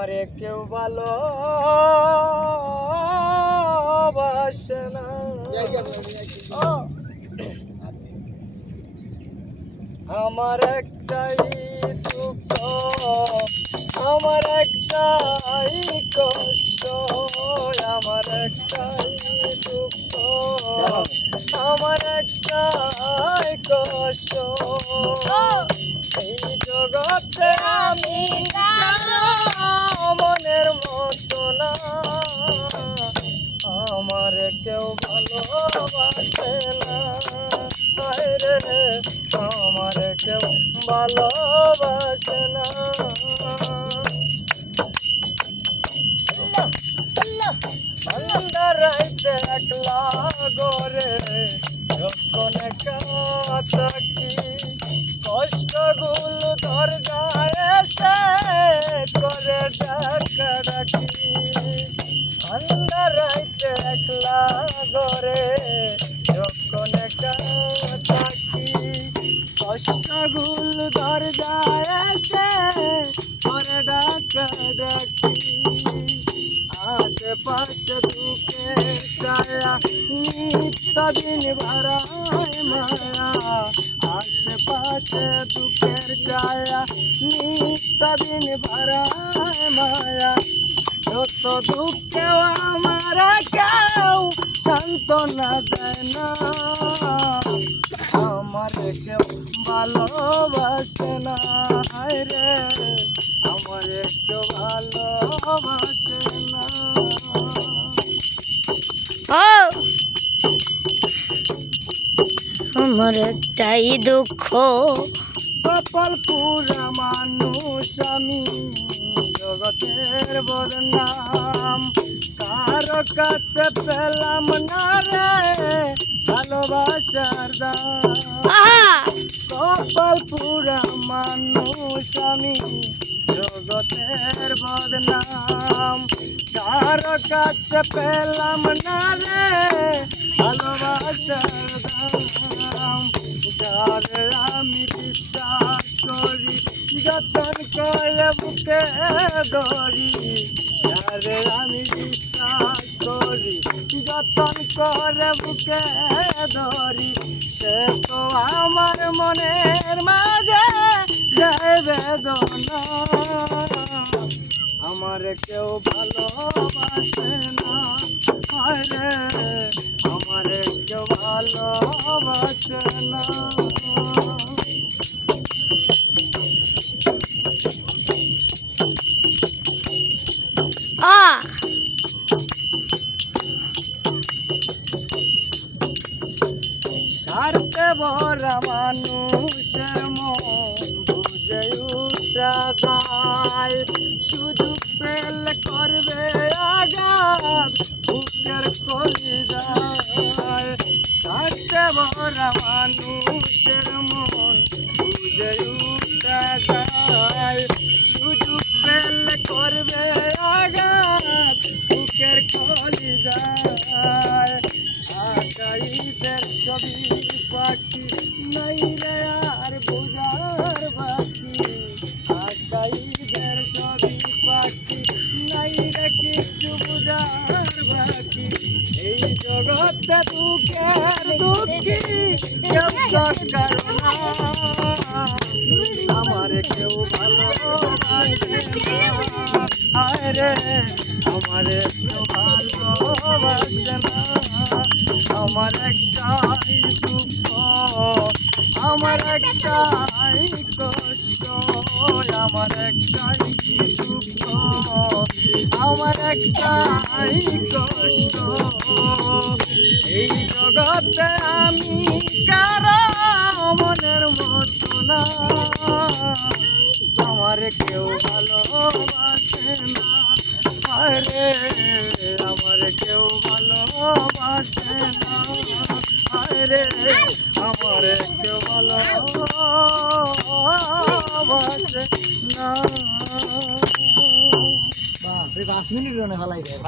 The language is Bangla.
আমারে কেউ ভালো আমার একটাই দুঃখ আমার একটাই কষ্ট আমার একটাই আমার কেউ ভালোবাসে না। রাইতে একলা গরে যখন কাতাকি কষ্টগুলো কষ্টগুলো ধর যায় এসে করে ডাকা ডাকি আশেপাশে দুঃখে ছায়া নিত্য দিন ভরায় মায়া। আশেপাশে দুঃখের ছায়া নিত্য দিন ভরায় মায়া। যত দুঃখেও আমার কেউ সান্ত্বনা দেয় না আমার কেউ ভালোবাসে না রে। আমার কেউ ভালোবাসে না। আমার একটাই দুঃখ। কপাল পুরা মানুষ আমি জগতের বদনাম। কারও কাছে পেলাম না রে। আহা! কপাল পুরা মানুষ আমি জগতের বদনাম। কারও কাছে পেলাম না রে ভালোবাসার দাম। যারে আমি বিশ্বাস করি যতন করে বুকে ধরি যারে আমি বিশ্বাস করি, যতন করে বুকে ধরি, সে তো আমার মনের মাঝে বেদনা। আমার কেউ ভালোবাসে না। স্বার্থে ভরা মানুষের মন বুঝে উঠা যায় শুধু পেল করবে আঘাত বুকের যায় মানুষের বাকি এই জগতে দুঃখের দুঃখী কেউ সরকার না আমার কেউ ভালোবাসে আরে আমার কেউ ভালোবাসে না। একটাই দুঃখ, আমার একটাই কষ্ট আমার একটাই কষ্ট এই জগতে আমি কারও মনের মতো না। আমার কেউ ভালোবাসে না। আরে, আমার কেউ ভালোবাসে না। আরে, আমার কেউ ভালোবাসে না। মিনিট রনে ফেলাই দেয়।